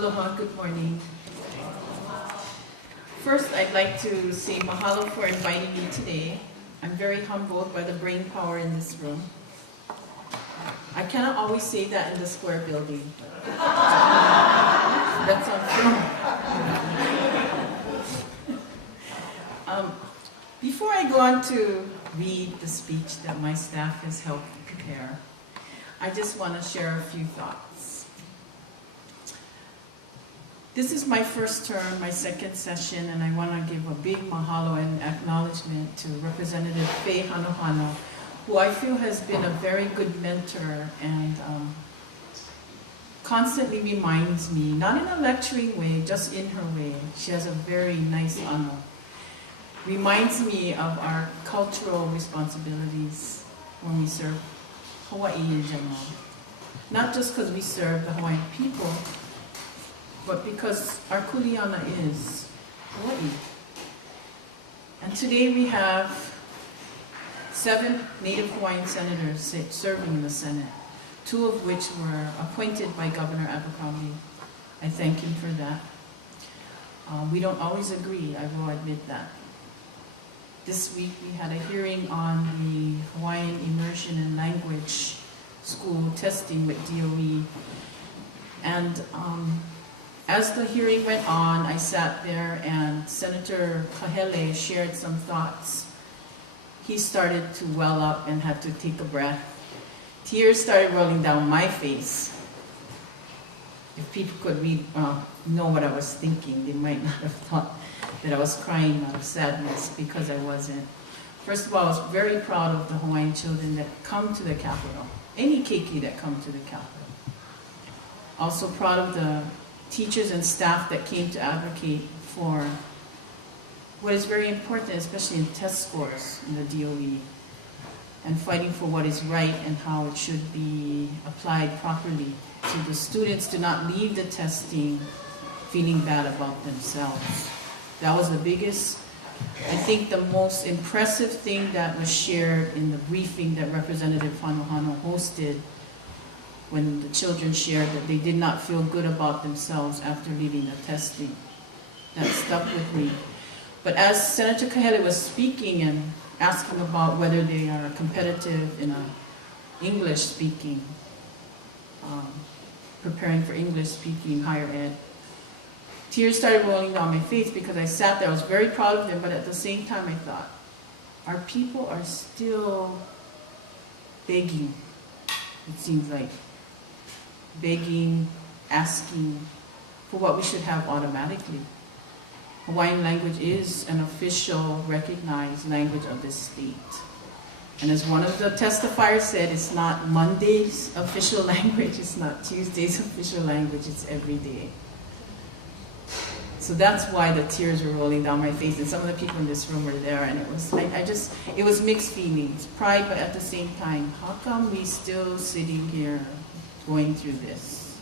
Aloha, good morning. First, I'd like to say mahalo for inviting me today. I'm very humbled by the brain power in this room. I cannot always say that in the square building. That's on film. Before I go on to read the speech that my staff has helped prepare, I just want to share a few thoughts. This is my first term, my second session, and I want to give a big mahalo and acknowledgement to Representative Faye Hanohano, who I feel has been a very good mentor and constantly reminds me, not in a lecturing way, just in her way. She has a very nice ano. Reminds me of our cultural responsibilities when we serve Hawaii in general. Not just because we serve the Hawaiian people, but because our kuleana is Hawaii. And today we have 7 Native Hawaiian senators serving in the Senate, 2 of which were appointed by Governor Abercrombie. I thank him for that. We don't always agree, I will admit that. This week we had a hearing on the Hawaiian Immersion in Language School testing with DOE. And as the hearing went on, I sat there and Senator Kahele shared some thoughts. He started to well up and had to take a breath. Tears started rolling down my face. If people could know what I was thinking, they might not have thought that I was crying out of sadness, because I wasn't. First of all, I was very proud of the Hawaiian children that come to the Capitol, any keiki that come to the Capitol. Also proud of the teachers and staff that came to advocate for what is very important, especially in test scores in the DOE, and fighting for what is right and how it should be applied properly so the students do not leave the testing feeling bad about themselves. That was the biggest, I think the most impressive thing that was shared in the briefing that Representative Hanohano hosted, when the children shared that they did not feel good about themselves after leaving the testing. That stuck with me. But as Senator Kahele was speaking and asking about whether they are competitive in English speaking, preparing for English speaking higher ed, tears started rolling down my face because I sat there. I was very proud of them, but at the same time I thought, our people are still begging, it seems like. Begging, asking for what we should have automatically. Hawaiian language is an official, recognized language of this state. And as one of the testifiers said, it's not Monday's official language, it's not Tuesday's official language, it's every day. So that's why the tears were rolling down my face, and some of the people in this room were there, and it was it was mixed feelings, pride, but at the same time, how come we still sitting here going through this?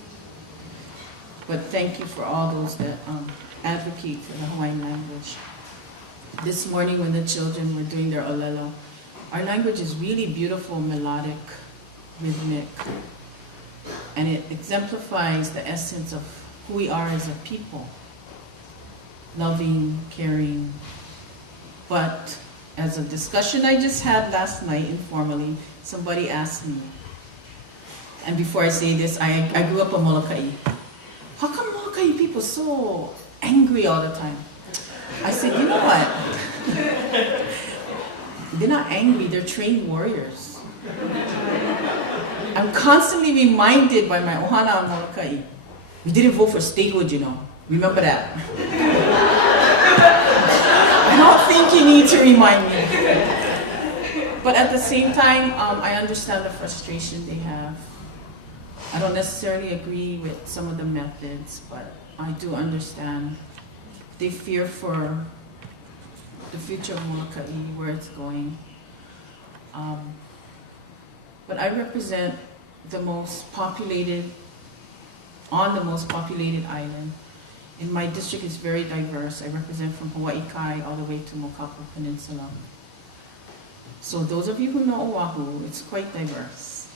But thank you for all those that advocate for the Hawaiian language. This morning when the children were doing their olelo, our language is really beautiful, melodic, rhythmic, and it exemplifies the essence of who we are as a people. Loving, caring. But as a discussion I just had last night informally, somebody asked me, and before I say this, I grew up a Molokai. How come Molokai people so angry all the time? I said, you know what? They're not angry, they're trained warriors. I'm constantly reminded by my ohana on Molokai. We didn't vote for statehood, you know. Remember that. I don't think you need to remind me. But at the same time, I understand the frustration they have. I don't necessarily agree with some of the methods, but I do understand. They fear for the future of Molokai, where it's going. But I represent the most populated, on the most populated island. And my district is very diverse. I represent from Hawaii Kai all the way to Mokapa Peninsula. So those of you who know Oahu, it's quite diverse.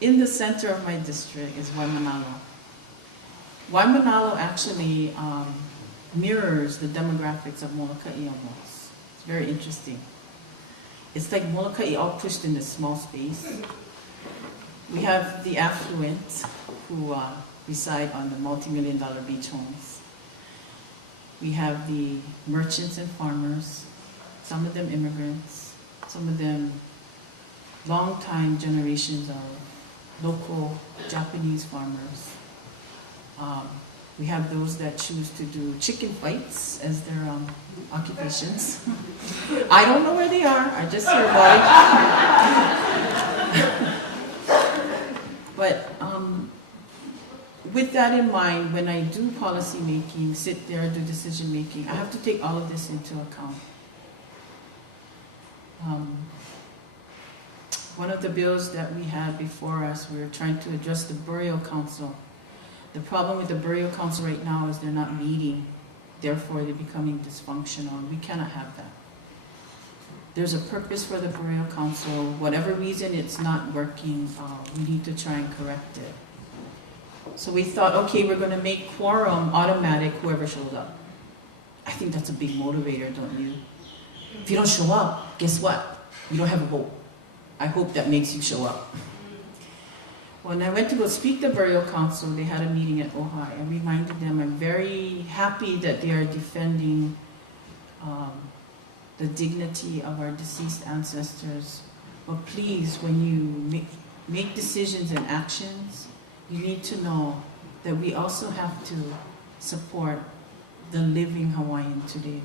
In the center of my district is Waimanalo. Waimanalo actually mirrors the demographics of Molokai almost. It's very interesting. It's like Molokai all pushed in this small space. We have the affluent who reside on the multi-million-dollar beach homes. We have the merchants and farmers, some of them immigrants, some of them long-time generations of local Japanese farmers. We have those that choose to do chicken fights as their occupations. I don't know where they are, I just hear about it. But with that in mind, when I do policy making, sit there, do decision making, I have to take all of this into account. One of the bills that we had before us, we were trying to address the burial council. The problem with the burial council right now is they're not meeting, therefore they're becoming dysfunctional. We cannot have that. There's a purpose for the burial council. Whatever reason it's not working, we need to try and correct it. So we thought, okay, we're going to make quorum automatic, whoever shows up. I think that's a big motivator, don't you? If you don't show up, guess what? You don't have a vote. I hope that makes you show up. When I went to go speak to burial council, they had a meeting at Pohai. I reminded them I'm very happy that they are defending the dignity of our deceased ancestors. But please, when you make decisions and actions, you need to know that we also have to support the living Hawaiian today.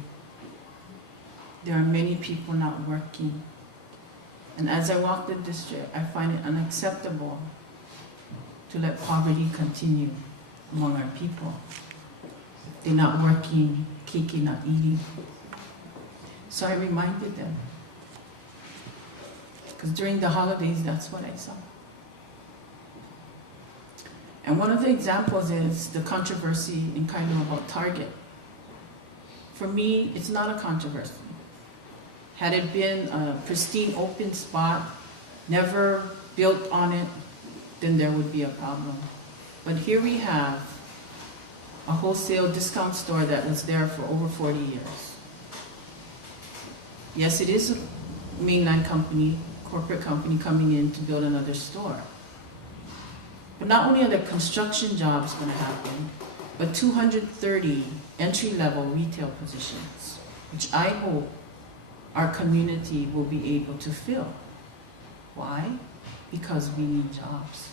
There are many people not working. And as I walk the district, I find it unacceptable to let poverty continue among our people. They're not working, keiki not eating. So I reminded them. Because during the holidays, that's what I saw. And one of the examples is the controversy in kind of about Target. For me, it's not a controversy. Had it been a pristine open spot, never built on it, then there would be a problem. But here we have a wholesale discount store that was there for over 40 years. Yes, it is a mainland company, corporate company coming in to build another store. But not only are there construction jobs going to happen, but 230 entry-level retail positions, which I hope our community will be able to fill. Why? Because we need jobs.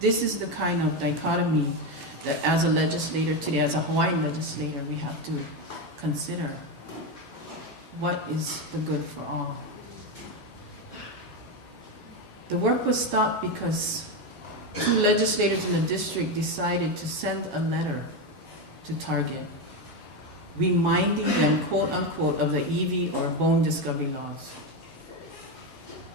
This is the kind of dichotomy that as a legislator today, as a Hawaiian legislator, we have to consider. What is the good for all? The work was stopped because two legislators in the district decided to send a letter to Target reminding them, quote unquote, of the EV or bone discovery laws.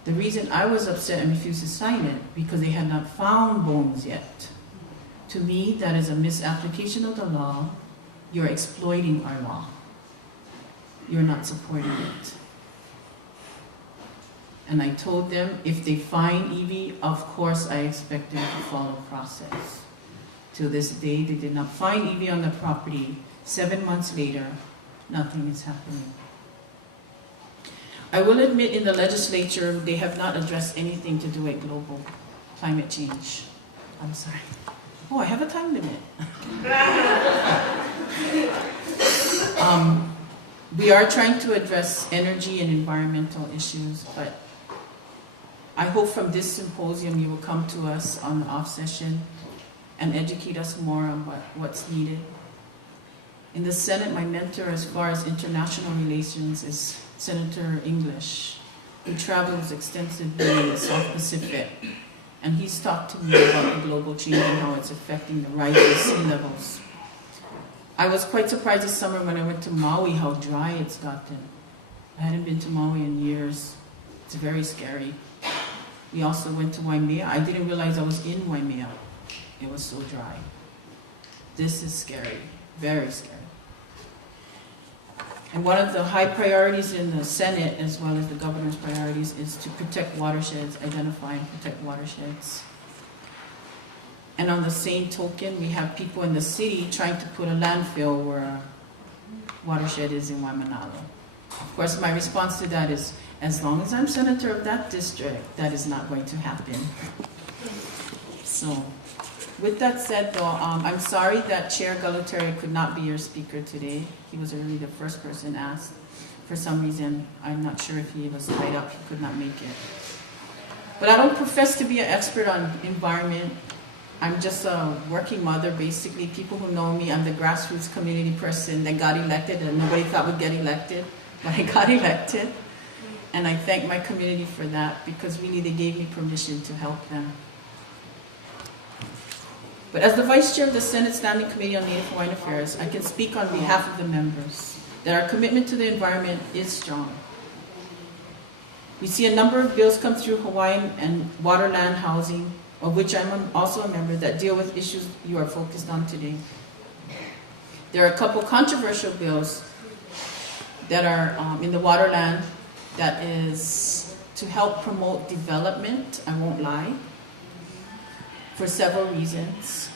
The reason I was upset and refused to sign it, because they had not found bones yet. To me, that is a misapplication of the law. You're exploiting our law. You're not supporting it. And I told them, if they find EV, of course I expect them to follow process. Till this day, they did not find EV on the property. 7 months later, nothing is happening. I will admit in the legislature, they have not addressed anything to do with global climate change. I'm sorry. Oh, I have a time limit. We are trying to address energy and environmental issues, but I hope from this symposium you will come to us on the off session and educate us more on what's needed. In the Senate, my mentor as far as international relations is Senator English, who travels extensively in the South Pacific, and he's talked to me about the global change and how it's affecting the rising sea levels. I was quite surprised this summer when I went to Maui how dry it's gotten. I hadn't been to Maui in years. It's very scary. We also went to Waimea. I didn't realize I was in Waimea. It was so dry. This is scary, very scary. And one of the high priorities in the Senate, as well as the governor's priorities, is to protect watersheds, identify and protect watersheds. And on the same token, we have people in the city trying to put a landfill where a watershed is in Waimanalo. Of course, my response to that is, as long as I'm senator of that district, that is not going to happen. So, with that said though, I'm sorry that Chair Galutario could not be your speaker today. He was really the first person asked. For some reason, I'm not sure if he was tied up, he could not make it. But I don't profess to be an expert on environment. I'm just a working mother, basically. People who know me, I'm the grassroots community person that got elected and nobody thought would get elected, but I got elected. And I thank my community for that because really they gave me permission to help them. But as the Vice Chair of the Senate Standing Committee on Native Hawaiian Affairs, I can speak on behalf of the members that our commitment to the environment is strong. We see a number of bills come through Hawaiian and water, land, housing, of which I'm also a member, that deal with issues you are focused on today. There are a couple controversial bills that are in the water, land, that is to help promote development, I won't lie, for several reasons.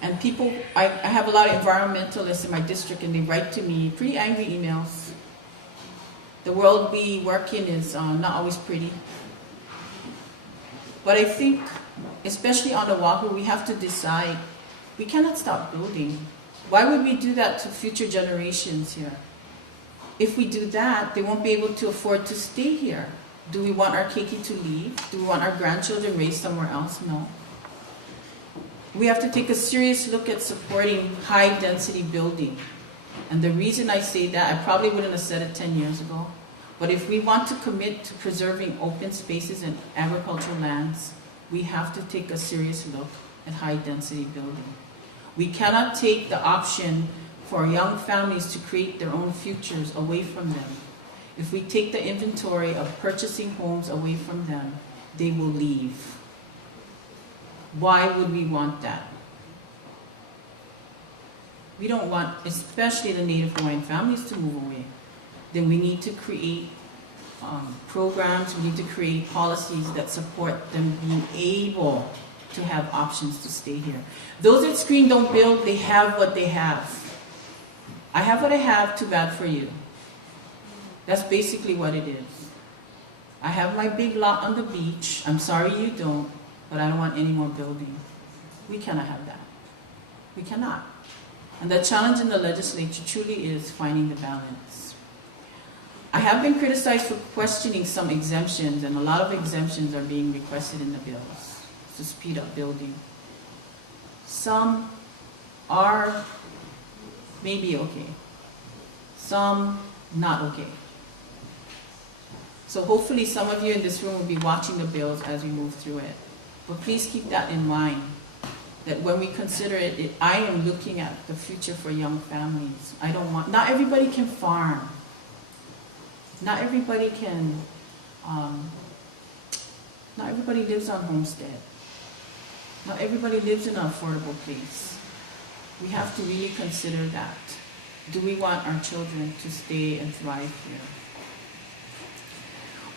And people, I have a lot of environmentalists in my district and they write to me pretty angry emails. The world we work in is not always pretty. But I think, especially on Oahu, we have to decide, we cannot stop building. Why would we do that to future generations here? If we do that, they won't be able to afford to stay here. Do we want our keiki to leave? Do we want our grandchildren raised somewhere else? No. We have to take a serious look at supporting high-density building. And the reason I say that, I probably wouldn't have said it 10 years ago, but if we want to commit to preserving open spaces and agricultural lands, we have to take a serious look at high-density building. We cannot take the option for young families to create their own futures away from them. If we take the inventory of purchasing homes away from them, they will leave. Why would we want that? We don't want, especially the Native Hawaiian families, to move away. Then we need to create programs, we need to create policies that support them being able to have options to stay here. Those that scream don't build, they have what they have. I have what I have, too bad for you. That's basically what it is. I have my big lot on the beach. I'm sorry you don't, but I don't want any more building. We cannot have that. We cannot. And the challenge in the legislature truly is finding the balance. I have been criticized for questioning some exemptions, and a lot of exemptions are being requested in the bills to speed up building. Some are maybe okay. Some not okay. So hopefully some of you in this room will be watching the bills as we move through it. But please keep that in mind, that when we consider it, I am looking at the future for young families. I don't want, not everybody can farm. Not everybody can, not everybody lives on homestead. Not everybody lives in an affordable place. We have to really consider that. Do we want our children to stay and thrive here?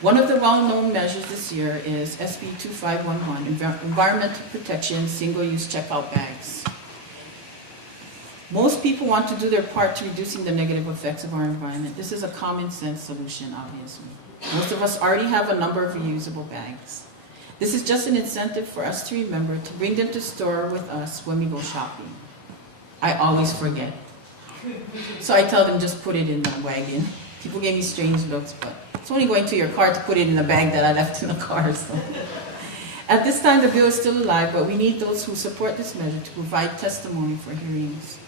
One of the well-known measures this year is SB 2511, Environmental Protection Single-Use Checkout Bags. Most people want to do their part to reducing the negative effects of our environment. This is a common sense solution, obviously. Most of us already have a number of reusable bags. This is just an incentive for us to remember to bring them to store with us when we go shopping. I always forget. So I tell them just put it in the wagon. People gave me strange looks, but it's only going to your car to put it in the bag that I left in the car. So. At this time, the bill is still alive, but we need those who support this measure to provide testimony for hearings,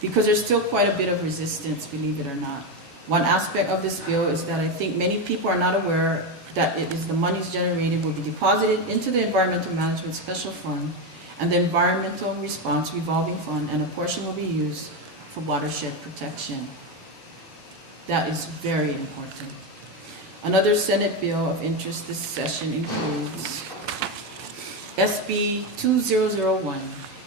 because there's still quite a bit of resistance, believe it or not. One aspect of this bill is that I think many people are not aware that it is the monies generated will be deposited into the Environmental Management Special Fund and the Environmental Response Revolving Fund, and a portion will be used for watershed protection. That is very important. Another Senate bill of interest this session includes SB 2001,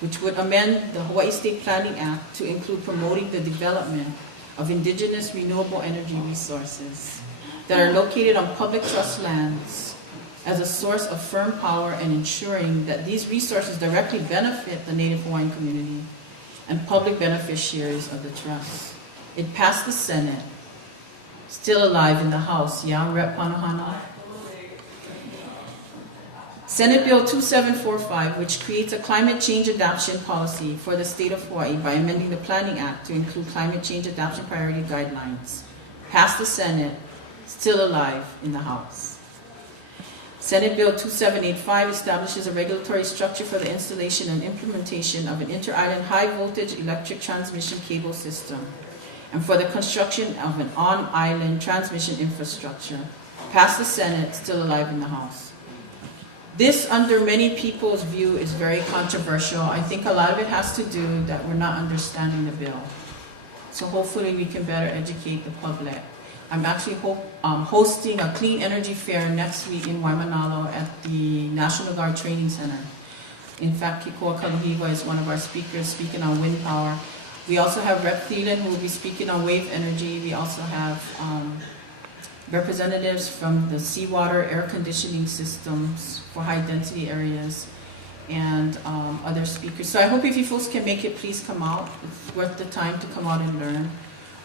which would amend the Hawaii State Planning Act to include promoting the development of indigenous renewable energy resources that are located on public trust lands as a source of firm power and ensuring that these resources directly benefit the Native Hawaiian community and public beneficiaries of the trust. It passed the Senate, still alive in the House. Yeah, Rep. Panohana. Senate Bill 2745, which creates a climate change adaptation policy for the state of Hawaii by amending the Planning Act to include climate change adaptation priority guidelines, passed the Senate, still alive in the House. Senate Bill 2785 establishes a regulatory structure for the installation and implementation of an inter-island high-voltage electric transmission cable system and for the construction of an on-island transmission infrastructure, passed the Senate, still alive in the House. This, under many people's view, is very controversial. I think a lot of it has to do that we're not understanding the bill. So hopefully we can better educate the public. I'm actually hosting a clean energy fair next week in Waimanalo at the National Guard Training Center. In fact, Kikoa Kaluhiwa is one of our speakers speaking on wind power. We also have Rep. Thielen who will be speaking on wave energy. We also have representatives from the seawater air conditioning systems for high density areas and other speakers. So I hope if you folks can make it, please come out. It's worth the time to come out and learn,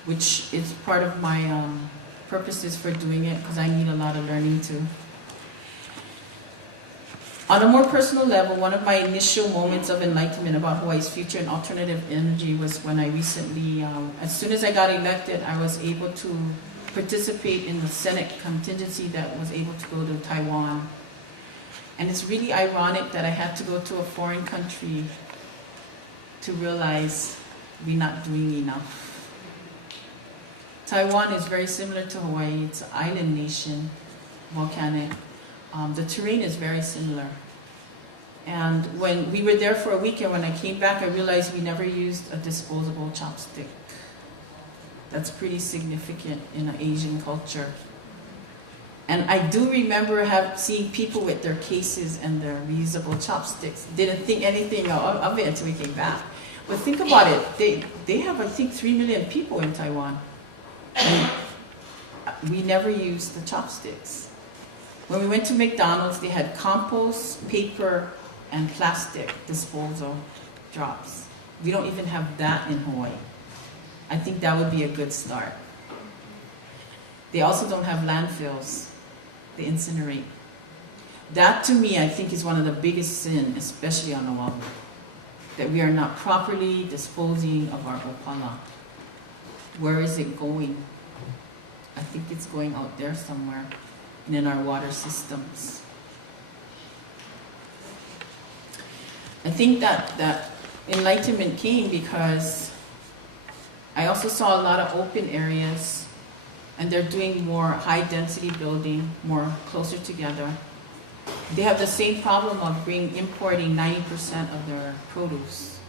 which is part of my purposes for doing it because I need a lot of learning too. On a more personal level, one of my initial moments of enlightenment about Hawaii's future and alternative energy was when I recently, as soon as I got elected, I was able to participate in the Senate contingency that was able to go to Taiwan. And it's really ironic that I had to go to a foreign country to realize we're not doing enough. Taiwan is very similar to Hawaii. It's an island nation, volcanic. The terrain is very similar. And when we were there for a week and when I came back, I realized we never used a disposable chopstick. That's pretty significant in an Asian culture. And I do remember seeing people with their cases and their reusable chopsticks. Didn't think anything of it until we came back. But think about it. They have, I think, 3 million people in Taiwan. And we never used the chopsticks. When we went to McDonald's, they had compost, paper, and plastic disposal drops. We don't even have that in Hawaii. I think that would be a good start. They also don't have landfills. They incinerate. That, to me, I think is one of the biggest sins, especially on Oahu, that we are not properly disposing of our opala. Where is it going? I think it's going out there somewhere and in our water systems. I think that enlightenment came because I also saw a lot of open areas, and they're doing more high-density building, more closer together. They have the same problem of importing 90% of their produce.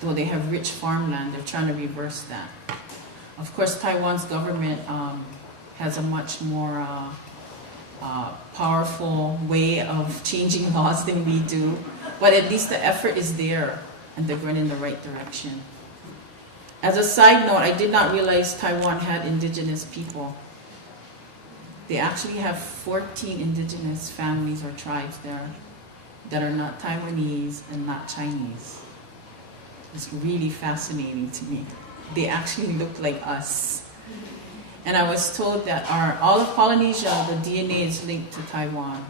Though they have rich farmland, they're trying to reverse that. Of course, Taiwan's government has a much more powerful way of changing laws than we do, but at least the effort is there, and they're going in the right direction. As a side note, I did not realize Taiwan had indigenous people. They actually have 14 indigenous families or tribes there that are not Taiwanese and not Chinese. It's really fascinating to me. They actually look like us. And I was told that all of Polynesia, the DNA is linked to Taiwan,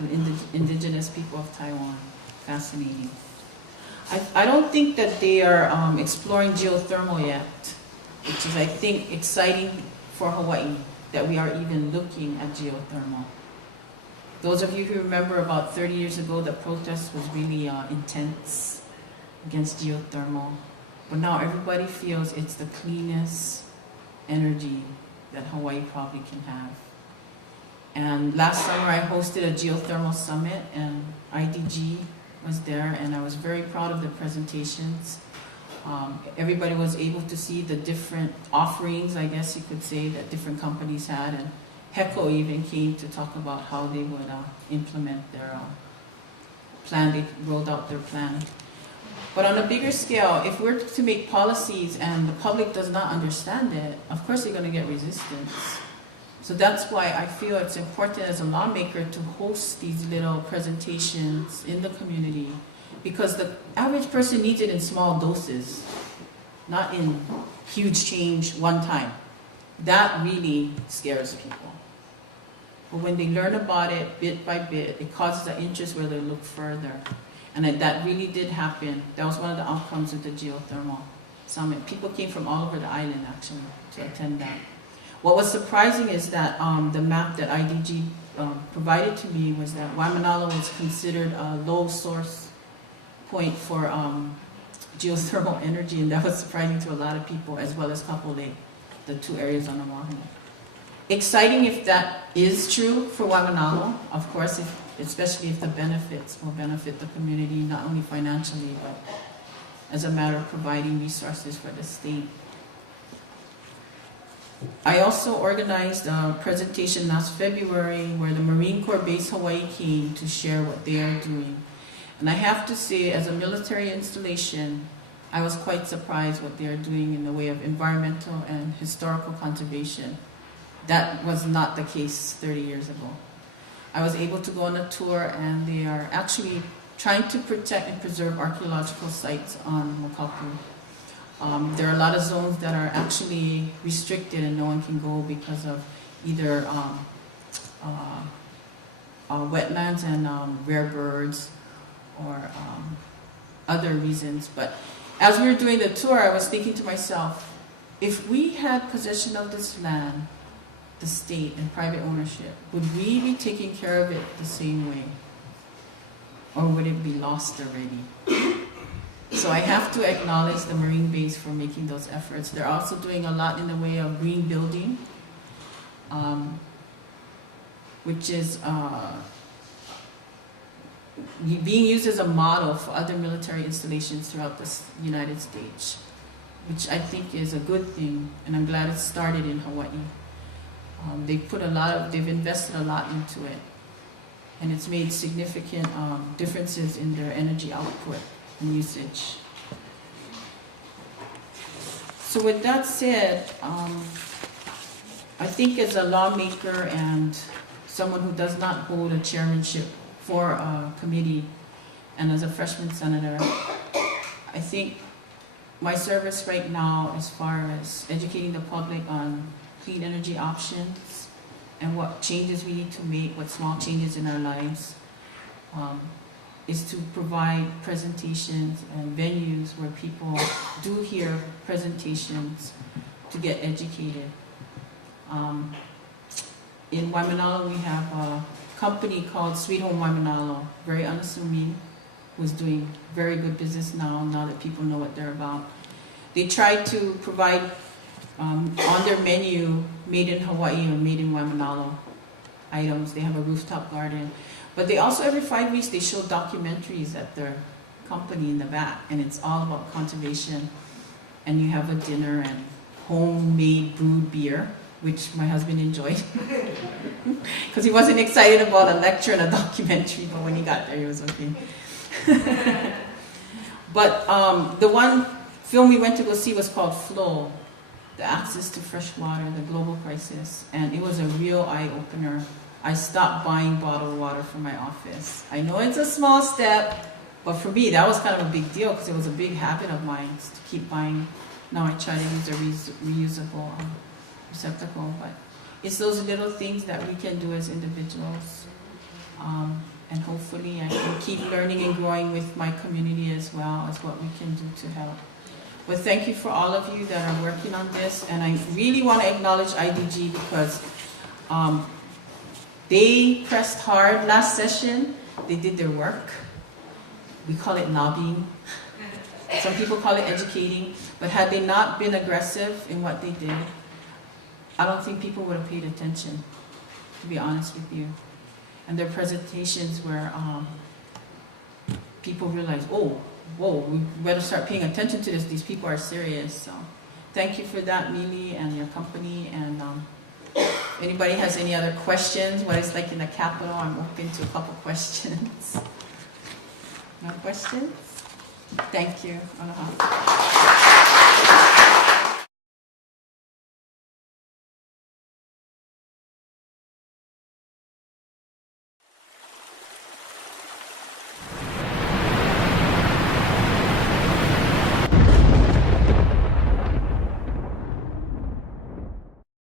the indigenous people of Taiwan. Fascinating. I don't think that they are exploring geothermal yet, which is, I think, exciting for Hawaii, that we are even looking at geothermal. Those of you who remember about 30 years ago, the protest was really intense against geothermal. But now everybody feels it's the cleanest energy that Hawaii probably can have. And last summer I hosted a geothermal summit, and IDG was there, and I was very proud of the presentations. Everybody was able to see the different offerings, I guess you could say, that different companies had, and HECO even came to talk about how they would implement their plan. They rolled out their plan. But on a bigger scale, if we're to make policies and the public does not understand it, of course they're going to get resistance. So that's why I feel it's important as a lawmaker to host these little presentations in the community, because the average person needs it in small doses, not in huge change one time. That really scares people. But when they learn about it bit by bit, it causes an interest where they look further. And that really did happen. That was one of the outcomes of the geothermal summit. People came from all over the island, actually, to attend that. What was surprising is that the map that IDG provided to me was that Waimanalo was considered a low source point for geothermal energy, and that was surprising to a lot of people, as well as Kapolei, the two areas on Oahu. Exciting if that is true for Waimanalo, of course, especially if the benefits will benefit the community, not only financially, but as a matter of providing resources for the state. I also organized a presentation last February where the Marine Corps Base Hawaii came to share what they are doing. And I have to say, as a military installation, I was quite surprised what they are doing in the way of environmental and historical conservation. That was not the case 30 years ago. I was able to go on a tour, and they are actually trying to protect and preserve archaeological sites on Makapu. There are a lot of zones that are actually restricted and no one can go because of either wetlands and rare birds or other reasons. But as we were doing the tour, I was thinking to myself, if we had possession of this land, the state and private ownership, would we be taking care of it the same way? Or would it be lost already? So I have to acknowledge the Marine base for making those efforts. They're also doing a lot in the way of green building, which is being used as a model for other military installations throughout the United States, which I think is a good thing, and I'm glad it started in Hawaii. They've invested a lot into it, and it's made significant differences in their energy output and usage. So with that said, I think as a lawmaker and someone who does not hold a chairmanship for a committee, and as a freshman senator, I think my service right now, as far as educating the public on clean energy options and what changes we need to make, what small changes in our lives, is to provide presentations and venues where people do hear presentations to get educated. In Waimanalo, we have a company called Sweet Home Waimanalo, very unassuming, who's doing very good business now that people know what they're about. They try to provide on their menu made in Hawaii or made in Waimanalo items. They have a rooftop garden. But they also, every 5 weeks, they show documentaries at their company in the back, and it's all about conservation. And you have a dinner and homemade brewed beer, which my husband enjoyed. Because he wasn't excited about a lecture and a documentary, but when he got there, he was okay. But the one film we went to go see was called Flow, The Access to Fresh Water, the Global Crisis. And it was a real eye-opener. I stopped buying bottled water for my office. I know it's a small step, but for me, that was kind of a big deal because it was a big habit of mine to keep buying. Now I try to use a reusable receptacle, but it's those little things that we can do as individuals. And hopefully I can keep learning and growing with my community as well as what we can do to help. But thank you for all of you that are working on this, and I really want to acknowledge IDG because they pressed hard last session. They did their work. We call it lobbying. Some people call it educating. But had they not been aggressive in what they did, I don't think people would have paid attention, to be honest with you. And their presentations where people realized, oh, whoa, we better start paying attention to this. These people are serious. So thank you for that, Mili, and your company. And if anybody has any other questions, what it's like in the Capitol, I'm open to a couple questions. No questions? Thank you. Aloha.